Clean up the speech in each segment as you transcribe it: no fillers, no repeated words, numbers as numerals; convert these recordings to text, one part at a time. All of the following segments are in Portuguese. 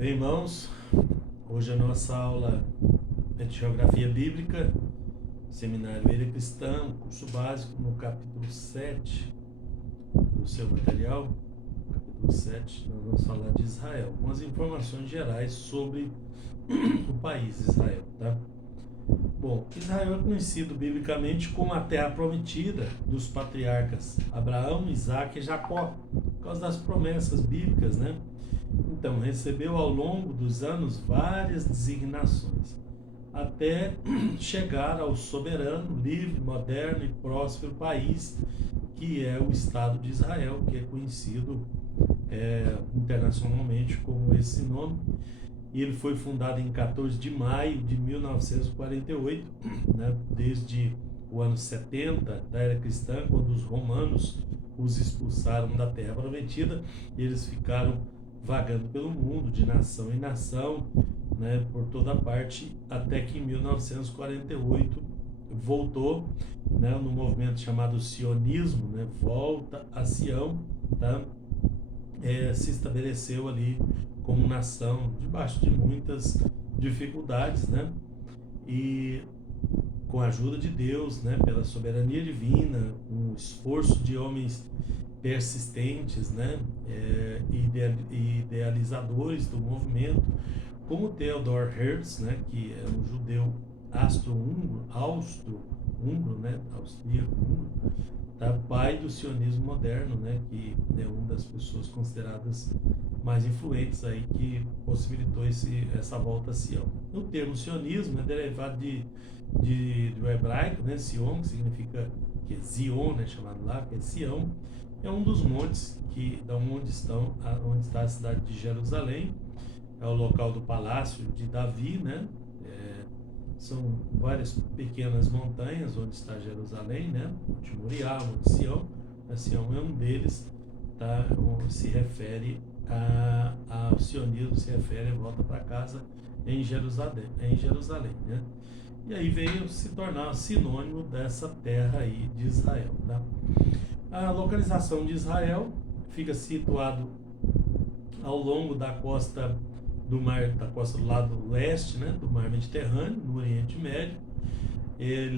Bem, irmãos, hoje a nossa aula é de Geografia Bíblica, Seminário Vida Cristã, curso básico, no capítulo 7 do seu material. Capítulo 7, nós vamos falar de Israel, algumas informações gerais sobre o país Israel, tá? Bom, Israel é conhecido biblicamente como a terra prometida dos patriarcas Abraão, Isaque e Jacó, por causa das promessas bíblicas, né? Então, recebeu ao longo dos anos várias designações, até chegar ao soberano, livre, moderno e próspero país que é o Estado de Israel, que é conhecido internacionalmente como esse nome. E ele foi fundado em 14 de maio de 1948, né, desde o ano 70 da era cristã, quando os romanos os expulsaram da terra prometida, e eles ficaram vagando pelo mundo, de nação em nação, né, por toda parte, até que em 1948 voltou, né, no movimento chamado sionismo, né, volta a Sião, tá? Se estabeleceu ali como nação, debaixo de muitas dificuldades, né? E com a ajuda de Deus, né, pela soberania divina, um esforço de homens persistentes, né, idealizadores do movimento, como Theodor Herzl, né, que é um judeu austro-húngaro, né, austríaco-húngaro, tá, pai do sionismo moderno, né, que é uma das pessoas consideradas mais influentes aí, que possibilitou essa volta a Sião. O termo sionismo é derivado do hebraico, né, Sion, que significa, que é Zion, né, chamado lá, que é Sião, é um dos montes onde está a cidade de Jerusalém, é o local do palácio de Davi, né? São várias pequenas montanhas onde está Jerusalém, né? Monte Moriá, Monte Sião. A Sião é um deles, tá? Se refere ao sionismo, se refere a volta para casa em Jerusalém, né? E aí veio se tornar sinônimo dessa terra aí de Israel, tá? A localização de Israel fica situado ao longo da costa do lado leste, né, do mar Mediterrâneo, no Oriente Médio.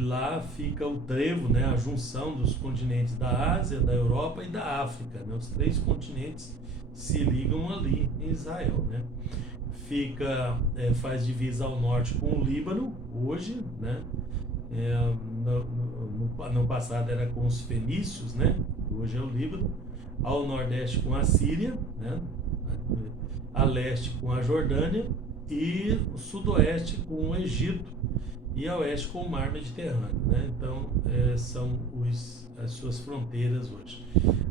Lá fica o trevo, né, a junção dos continentes da Ásia, da Europa e da África, né? Os três continentes se ligam ali em Israel, né? Faz divisa ao norte com o Líbano, hoje, né? No passado era com os fenícios, né? Hoje é o Líbano. Ao nordeste com a Síria, né? A leste com a Jordânia e o sudoeste com o Egito e a oeste com o mar Mediterrâneo, né? Então são as suas fronteiras hoje.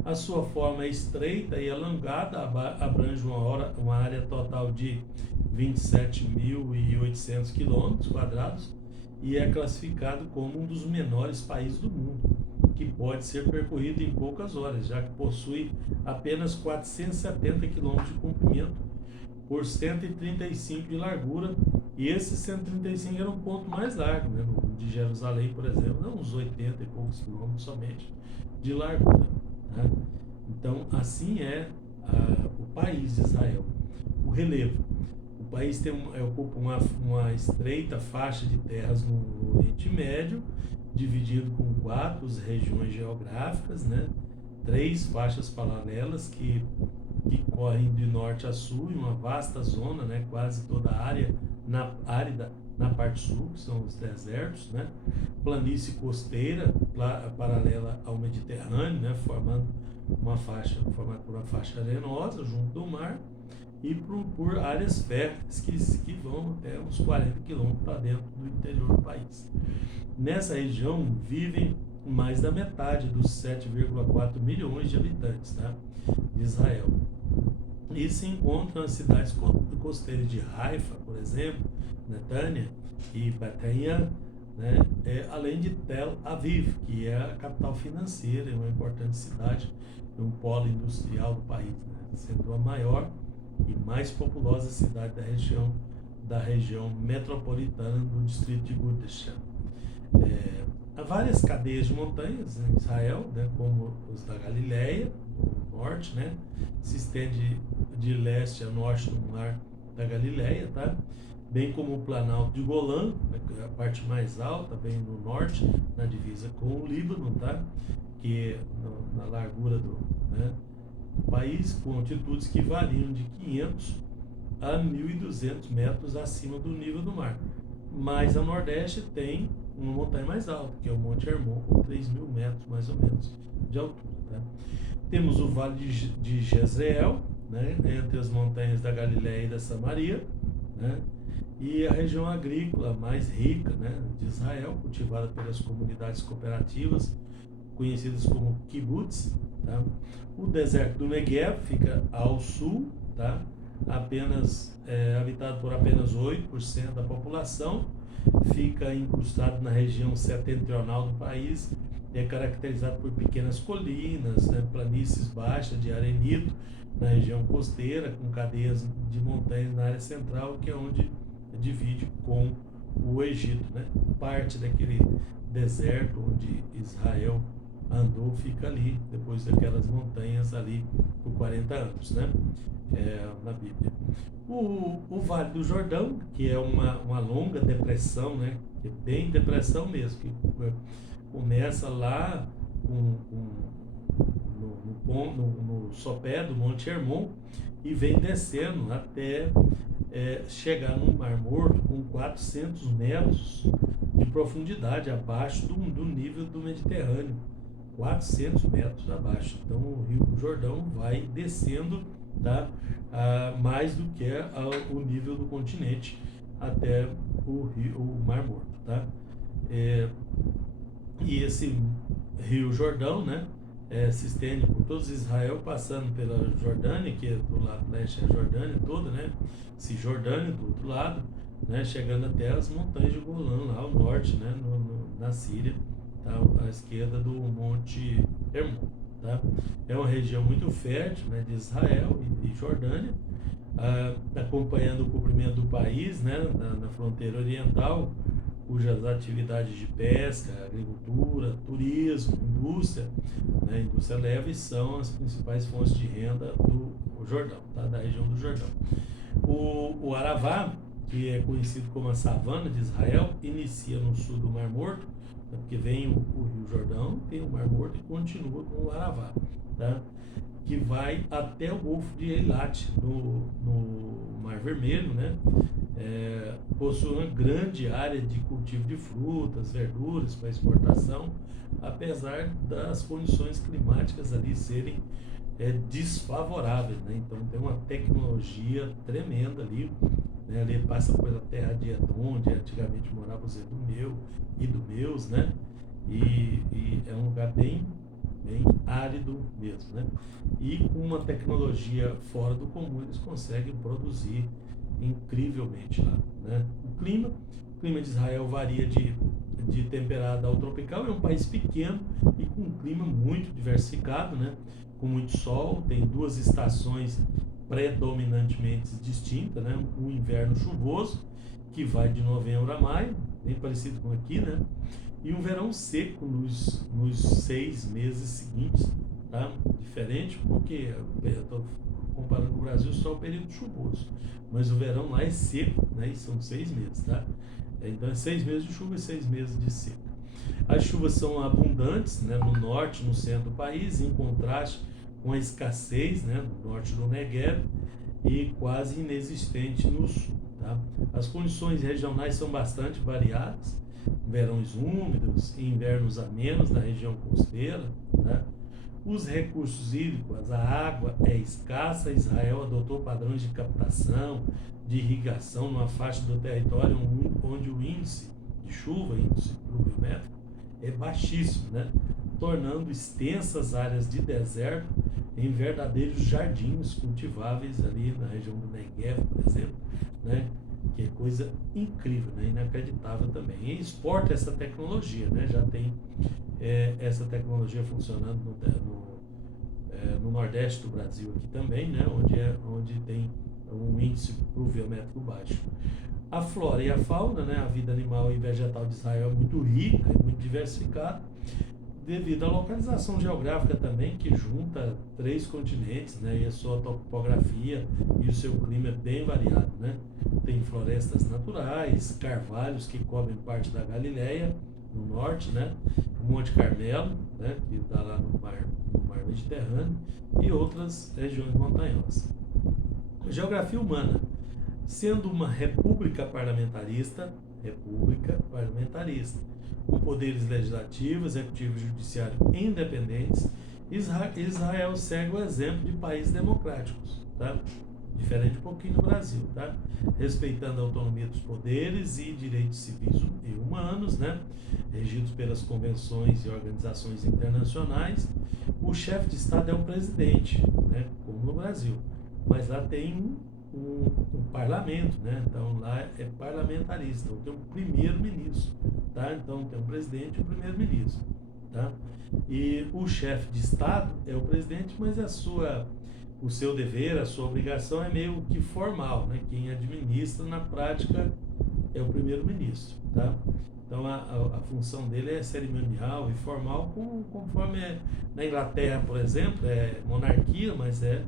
A sua forma é estreita e alongada, abrange uma área total de 27.800 quilômetros quadrados e é classificado como um dos menores países do mundo, que pode ser percorrido em poucas horas, já que possui apenas 470 quilômetros de comprimento por 135 de largura, e esse 135 era um ponto mais largo, né? De Jerusalém, por exemplo, não, uns 80 e poucos quilômetros somente de largura, né? Então, assim o país de Israel. O relevo. O país ocupa uma estreita faixa de terras no Oriente Médio, dividido com 4 regiões geográficas, né? 3 faixas paralelas que correm de norte a sul, em uma vasta zona, né? Quase toda a área árida na parte sul, que são os desertos, né? Planície costeira paralela ao Mediterrâneo, né? Formada por uma faixa arenosa junto do mar, e por áreas férteis que vão até uns 40 quilômetros para dentro do interior do país. Nessa região vivem mais da metade dos 7,4 milhões de habitantes, tá, de Israel. E se encontram as cidades costeiras de Haifa, por exemplo, Netânia e Betânia, né, além de Tel Aviv, que é a capital financeira e uma importante cidade, um polo industrial do país, né, sendo a maior e mais populosa cidade da região metropolitana do distrito de Gudeshan. Há várias cadeias de montanhas em Israel, né, como os da Galileia, no norte, né, se estende de leste a norte do mar da Galileia, tá? Bem como o Planalto de Golã, a parte mais alta, bem no norte, na divisa com o Líbano, tá? Que na largura do, né, do país, com altitudes que variam de 500 a 1.200 metros acima do nível do mar. Mas a Nordeste tem uma montanha mais alta, que é o Monte Hermon, com 3.000 metros mais ou menos de altura. Tá? Temos o Vale de Jezreel, né, entre as montanhas da Galileia e da Samaria, né, e a região agrícola mais rica, né, de Israel, cultivada pelas comunidades cooperativas, conhecidas como kibbutz. Tá? O deserto do Negev fica ao sul, tá? Habitado por apenas 8% da população, fica incrustado na região setentrional do país, é caracterizado por pequenas colinas, né, planícies baixas de arenito na região costeira, com cadeias de montanhas na área central, que é onde divide com o Egito. Né? Parte daquele deserto onde Israel andou fica ali, depois daquelas montanhas ali por 40 anos, né? Na Bíblia. O Vale do Jordão, que é uma longa depressão, né? Que é bem depressão mesmo, que começa lá no sopé do Monte Hermon e vem descendo até chegar no Mar Morto com 400 metros de profundidade abaixo do nível do Mediterrâneo. 400 metros abaixo. Então o Rio Jordão vai descendo, tá, mais do que o nível do continente até o Mar Morto. Tá? E esse Rio Jordão, né, se estende por todo Israel, passando pela Jordânia, que é do lado leste, a Jordânia toda, né, Cisjordânia do outro lado, né, chegando até as montanhas de Golã, lá ao norte, né, na Síria, tá, à esquerda do Monte Hermon. Tá? É uma região muito fértil, né, de Israel e Jordânia, acompanhando o comprimento do país, né, na fronteira oriental, cujas atividades de pesca, agricultura, turismo, indústria, né, indústria leve são as principais fontes de renda do Jordão, tá? Da região do Jordão. O Aravá, que é conhecido como a savana de Israel, inicia no sul do Mar Morto, né, porque vem o Rio Jordão, tem o Mar Morto e continua com o Aravá, tá? Que vai até o Golfo de Eilat, no Mar Vermelho, né? Possui uma grande área de cultivo de frutas, verduras para exportação, apesar das condições climáticas ali serem desfavoráveis, né? Então tem uma tecnologia tremenda ali, né? Ali passa pela terra de Edom, onde antigamente morava os Edumeu e Idumeus, né? E é um lugar bem árido mesmo, né? E com uma tecnologia fora do comum, eles conseguem produzir incrivelmente lá, né? O clima de Israel varia de temperado ao tropical, é um país pequeno e com um clima muito diversificado, né? Com muito sol, tem duas estações predominantemente distintas, né? Um inverno chuvoso, que vai de novembro a maio, bem parecido com aqui, né? E um verão seco nos 6 meses seguintes, tá? Diferente porque eu estou comparando com o Brasil só o período chuvoso, mas o verão lá é seco, né? E são 6 meses, tá? Então é 6 meses de chuva e 6 meses de seca. As chuvas são abundantes, né, no norte, no centro do país, em contraste com a escassez, né, no norte do Negev, e quase inexistente no sul. Tá? As condições regionais são bastante variadas, verões úmidos e invernos amenos na região costeira. Tá? Os recursos hídricos, a água é escassa. Israel adotou padrões de captação, de irrigação numa faixa do território onde o índice de chuva, índice pluviométrico, é baixíssimo, né? Tornando extensas áreas de deserto em verdadeiros jardins cultiváveis ali na região do Negev, por exemplo, né? Que é coisa incrível, né? Inacreditável também. E exporta essa tecnologia, né? Já tem essa tecnologia funcionando no Nordeste do Brasil aqui também, né? Onde tem um índice pluviométrico baixo. A flora e a fauna, né? A vida animal e vegetal de Israel é muito rica, muito diversificada. devido à localização geográfica também, que junta 3 continentes, né? E a sua topografia e o seu clima é bem variado, né? Tem florestas naturais, carvalhos que cobrem parte da Galileia, no norte, né? O Monte Carmelo, né? Que está lá no mar Mediterrâneo, e outras regiões montanhosas. Geografia humana. Sendo uma república parlamentarista, com poderes legislativo, executivo e judiciário independentes, Israel segue o exemplo de países democráticos, tá? Diferente um pouquinho do Brasil, tá? Respeitando a autonomia dos poderes e direitos civis e humanos, né? Regidos pelas convenções e organizações internacionais. O chefe de Estado é o presidente, né? Como no Brasil, mas lá tem um parlamento, né? Então lá é parlamentarista, então tem um primeiro-ministro, tá? Então tem um presidente e um primeiro-ministro, tá? E o chefe de Estado é o presidente, mas o seu dever, a sua obrigação é meio que formal, né? Quem administra na prática é o primeiro-ministro, tá? Então a função dele é cerimonial e formal, conforme na Inglaterra, por exemplo, é monarquia, mas é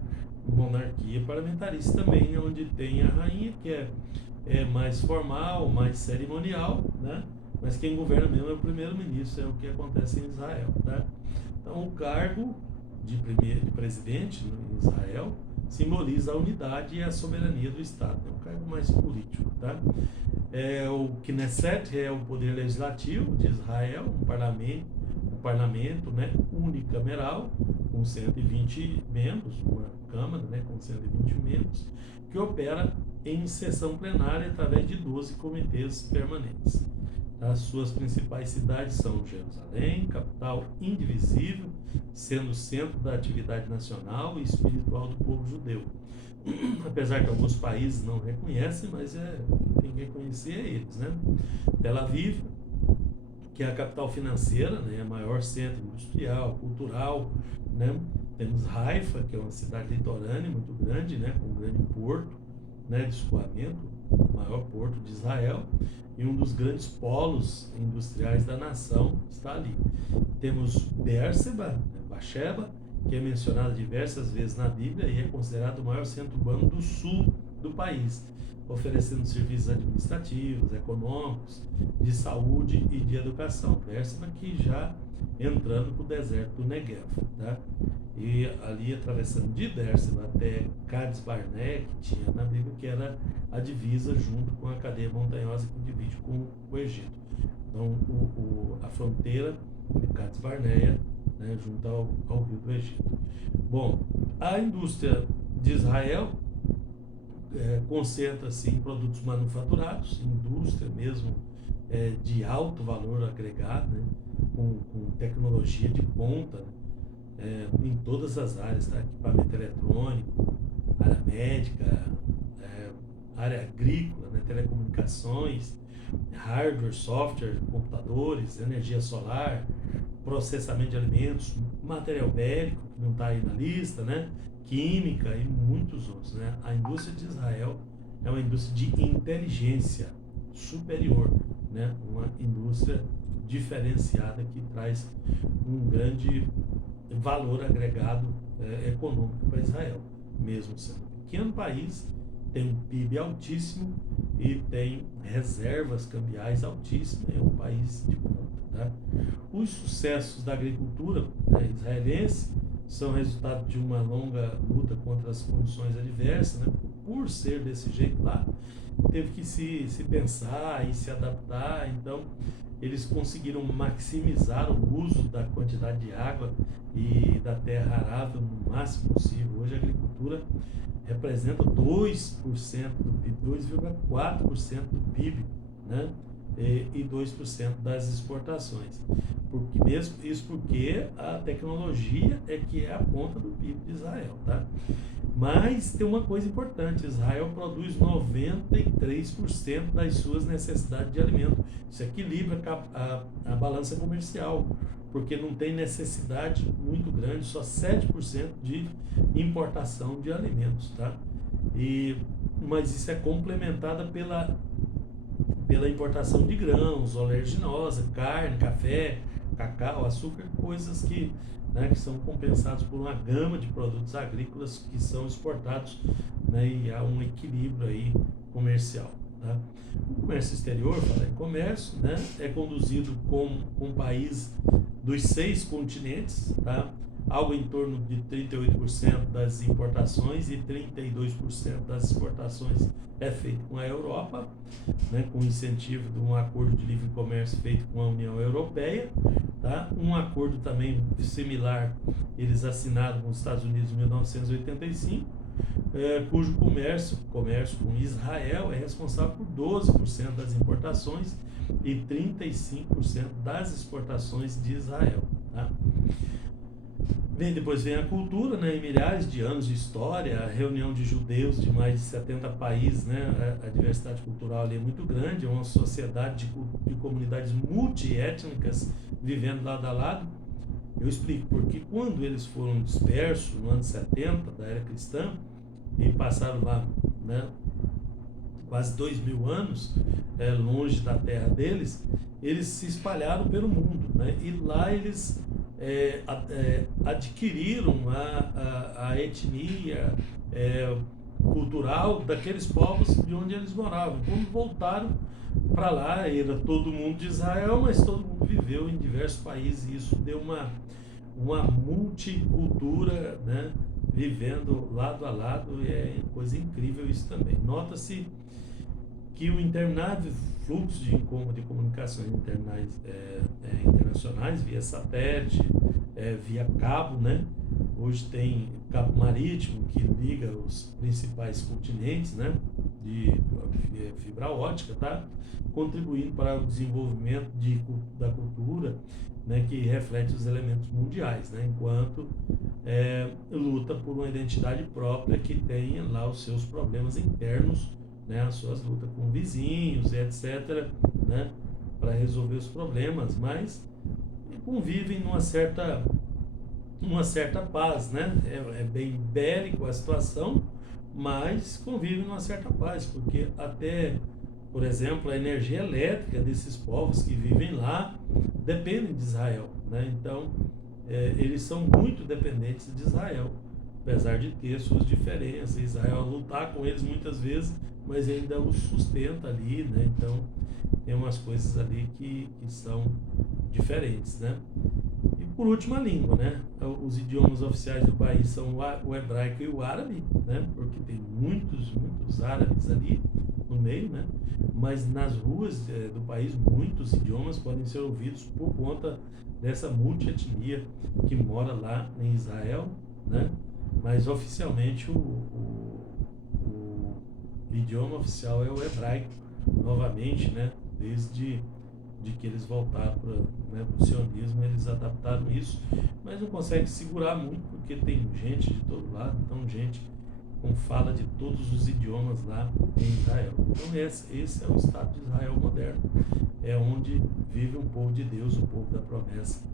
monarquia parlamentarista também, onde tem a rainha, que é mais formal, mais cerimonial, né? Mas quem governa mesmo é o primeiro-ministro, é o que acontece em Israel, tá? Então o cargo de presidente em Israel simboliza a unidade e a soberania do Estado, é um cargo mais político, tá? O Knesset é o poder legislativo de Israel, um parlamento, né, unicameral, com 120 membros, uma Câmara, né, com 120 membros, que opera em sessão plenária através de 12 comitês permanentes. As suas principais cidades são Jerusalém, capital indivisível, sendo centro da atividade nacional e espiritual do povo judeu. Apesar que alguns países não reconhecem, mas quem reconhecer é eles, né? Tel Aviv, que é a capital financeira, né, é o maior centro industrial, cultural, né? Temos Haifa, que é uma cidade litorânea muito grande, né, com um grande porto, né, de escoamento, o maior porto de Israel, e um dos grandes polos industriais da nação está ali. Temos Beerseba, né, Beersheba, que é mencionada diversas vezes na Bíblia e é considerado o maior centro urbano do sul do país, oferecendo serviços administrativos, econômicos, de saúde e de educação. Beerseba que já entrando para o deserto do Negev, tá? E ali atravessando de Beerseba até Cades Barnea, que tinha na Bíblia, que era a divisa junto com a cadeia montanhosa que divide com o Egito. Então a fronteira de Cades Barnea, né, junto ao rio do Egito. Bom, a indústria de Israel concentra-se em produtos manufaturados, indústria mesmo de alto valor agregado, né, com tecnologia de ponta, né, em todas as áreas, tá? Equipamento eletrônico, área médica, área agrícola, né, telecomunicações, hardware, software, computadores, energia solar, processamento de alimentos, material bélico, que não está aí na lista, né? Química e muitos outros, né? A indústria de Israel é uma indústria de inteligência superior, né? Uma indústria diferenciada que traz um grande valor agregado econômico para Israel, mesmo sendo um pequeno país, tem um PIB altíssimo e tem reservas cambiais altíssimas, é um país de ponta, tá? Os sucessos da agricultura, né, israelense são resultado de uma longa luta contra as condições adversas, né? Por ser desse jeito lá, teve que se pensar e se adaptar, então eles conseguiram maximizar o uso da quantidade de água e da terra arável no máximo possível. Hoje a agricultura representa 2% do PIB, 2,4% do PIB, né? E 2% das exportações. Isso porque a tecnologia é que é a ponta do PIB de Israel, tá? Mas tem uma coisa importante, Israel produz 93% das suas necessidades de alimento. Isso equilibra a balança comercial, porque não tem necessidade muito grande, só 7% de importação de alimentos, tá? Mas isso é complementada pela importação de grãos, oleaginosa, carne, café, cacau, açúcar coisas que, né, que são compensados por uma gama de produtos agrícolas que são exportados, né, e há um equilíbrio aí comercial. Tá? O comércio exterior, falar em comércio, né, é conduzido com um país dos 6 continentes, tá? Algo em torno de 38% das importações e 32% das exportações é feito com a Europa, né, com incentivo de um acordo de livre comércio feito com a União Europeia, tá? Um acordo também similar eles assinaram com os Estados Unidos em 1985, cujo comércio com Israel é responsável por 12% das importações e 35% das exportações de Israel. Tá? Depois vem a cultura, né, em milhares de anos de história, a reunião de judeus de mais de 70 países, né, a diversidade cultural ali é muito grande, é uma sociedade de comunidades multiétnicas vivendo lado a lado. Eu explico porque quando eles foram dispersos no ano 70 da era cristã e passaram lá, né, quase 2000 anos longe da terra deles, eles se espalharam pelo mundo, né, e lá eles adquiriram a etnia cultural daqueles povos de onde eles moravam. Quando voltaram para lá, era todo mundo de Israel, mas todo mundo viveu em diversos países, e isso deu uma multicultura, né, vivendo lado a lado, e é coisa incrível isso também. Nota-se que o interminável fluxo de comunicações internacionais via satélite, via cabo, né? Hoje tem cabo marítimo que liga os principais continentes, né? De fibra ótica, tá? Contribuindo para o desenvolvimento da cultura, né? Que reflete os elementos mundiais, né? Enquanto luta por uma identidade própria que tenha lá os seus problemas internos, né, as suas lutas com vizinhos, etc., né, para resolver os problemas, mas convivem numa certa paz, né? É bem bélico a situação, mas convivem numa certa paz, porque até, por exemplo, a energia elétrica desses povos que vivem lá depende de Israel, né? Então, eles são muito dependentes de Israel, apesar de ter suas diferenças. Israel lutar com eles muitas vezes, mas ainda os sustenta ali, né? Então tem umas coisas ali que são diferentes, né? E por último, a língua, né? Os idiomas oficiais do país são o hebraico e o árabe, né? Porque tem muitos árabes ali no meio, né? Mas nas ruas do país muitos idiomas podem ser ouvidos por conta dessa multietnia que mora lá em Israel, né? Mas oficialmente o idioma oficial é o hebraico, novamente, né? Desde que eles voltaram para, né, o sionismo, eles adaptaram isso, mas não conseguem segurar muito porque tem gente de todo lado, então gente com fala de todos os idiomas lá em Israel. Então esse é o Estado de Israel moderno, é onde vive um povo de Deus, o povo da promessa,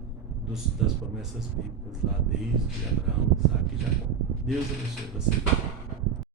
das promessas bíblicas lá desde Abraão, Isaac e Jacó. Deus abençoe você.